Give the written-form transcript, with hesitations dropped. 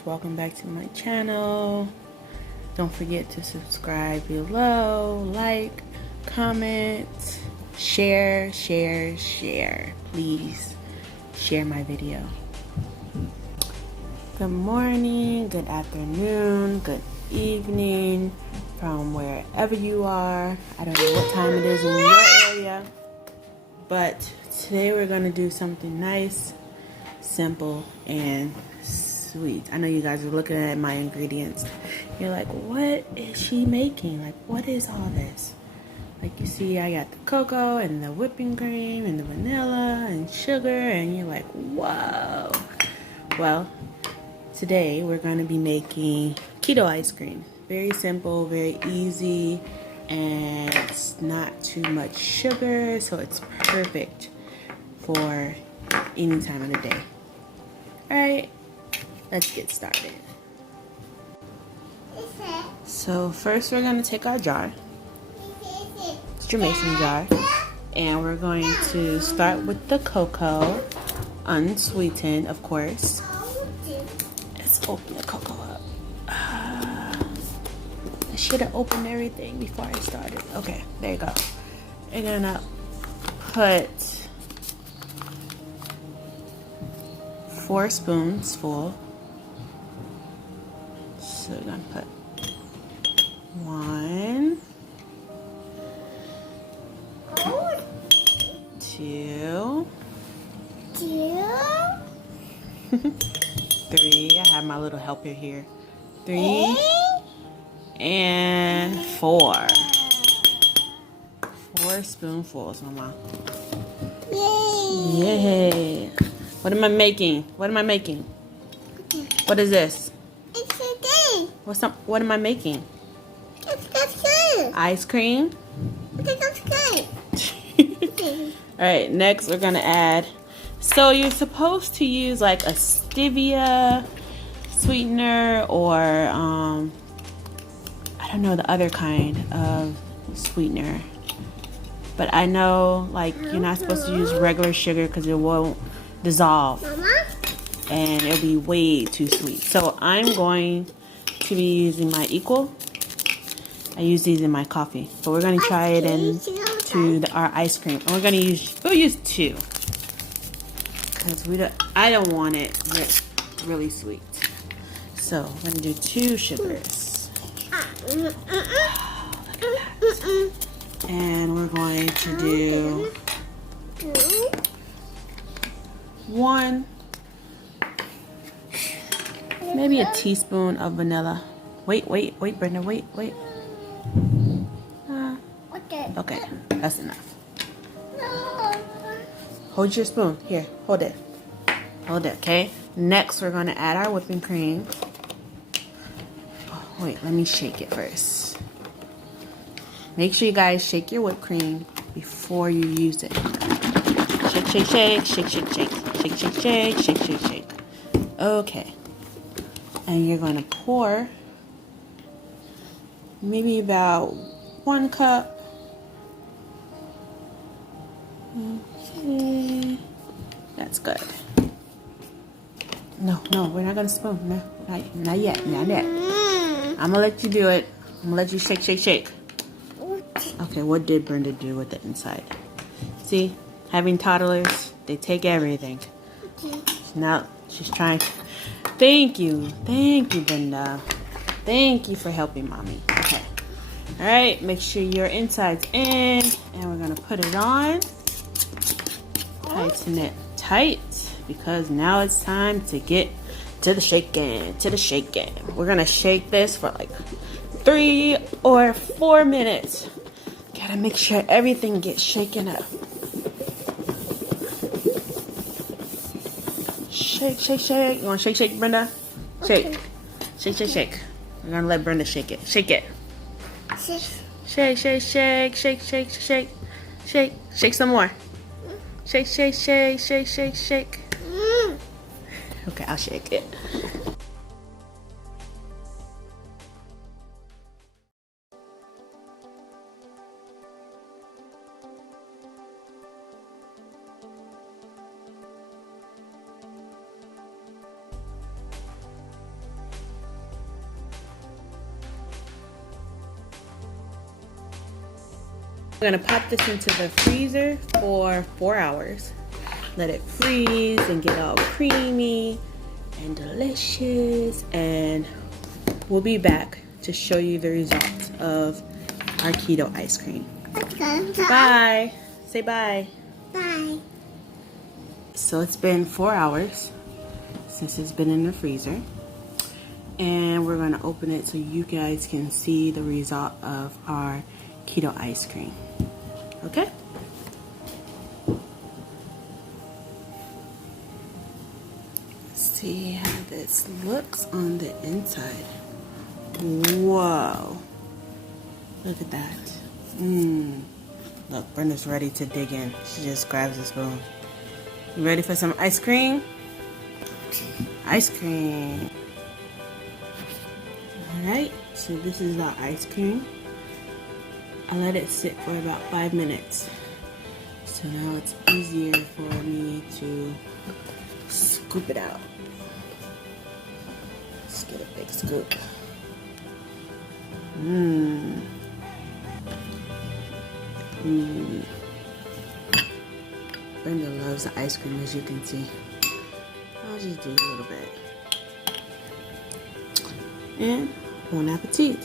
guys, welcome back to my channel. Don't forget to subscribe below, like, comment, share. Please share my video. Good morning, good afternoon, good evening from wherever you are. I don't know what time it is in your area, but today we're going to do something nice, simple, and sweet. I know you guys are looking at my ingredients. You're like, what is she making? Like, what is all this? Like, you see, I got the cocoa and the whipping cream and the vanilla and sugar, and you're like, whoa. Well, today we're going to be making keto ice cream. Very simple, very easy, and it's not too much sugar, so it's perfect for any time of the day. Alright, let's get started. So first we're going to take our jar. It's your mason jar. And we're going to start with the cocoa, unsweetened, of course. Let's open the cocoa up. I should have opened everything before I started. Okay, there you go. We're going to put 4 spoons full. So we're going to put 1, 2, 3. I have my little helper here. 3 and 4. 4 spoonfuls, Mama. Yay! What am I making? What am I making? What is this? It's a game. What am I making? It's good. Ice cream. It's good. Alright, next we're gonna add, so you're supposed to use like a stevia sweetener or I don't know the other kind of sweetener, but I know like you're not supposed to use regular sugar because it won't dissolve. Mama? And it'll be way too sweet. So I'm going to be using my Equal. I use these in my coffee, but we're going to try it into our ice cream. And we'll use 2 because I don't want it really sweet. So we're going to do 2 sugars. Look at that. And we're going to do 1, maybe a teaspoon of vanilla. Wait, Brenda, wait. Okay, that's enough. Hold your spoon. Here, hold it. Okay? Next, we're going to add our whipping cream. Oh, wait, let me shake it first. Make sure you guys shake your whipped cream before you use it. Shake. Okay. And you're going to pour maybe about 1 cup. Okay. That's good. No, we're not going to spoon. No, not yet. I'm going to let you do it. I'm going to let you shake. Okay, what did Brenda do with the inside? See, having toddlers, they take everything. Now she's trying. Thank you, Brenda. Thank you for helping Mommy. Okay. All right, make sure your inside's in, and we're gonna put it on. Tighten it tight because now it's time to get to the shaking. We're gonna shake this for like 3 or 4 minutes. Gotta make sure everything gets shaken up. Shake. You want to shake, Brenda? Shake. We're gonna let Brenda shake it. Shake it. Shake. Shake some more. Shake. Okay, I'll shake it. We're gonna pop this into the freezer for 4 hours. Let it freeze and get all creamy and delicious, and we'll be back to show you the results of our keto ice cream. Bye. Say bye. Bye. So it's been 4 hours since it's been in the freezer, and we're going to open it so you guys can see the result of our keto ice cream. Okay? See how this looks on the inside. Whoa. Look at that. Look, Brenda's ready to dig in. She just grabs a spoon. You ready for some ice cream? Ice cream. Alright, so this is our ice cream. I let it sit for about 5 minutes. So now it's easier for me to scoop it out. Let's get a big scoop. Brenda loves the ice cream, as you can see. I'll just do a little bit. And bon appetit.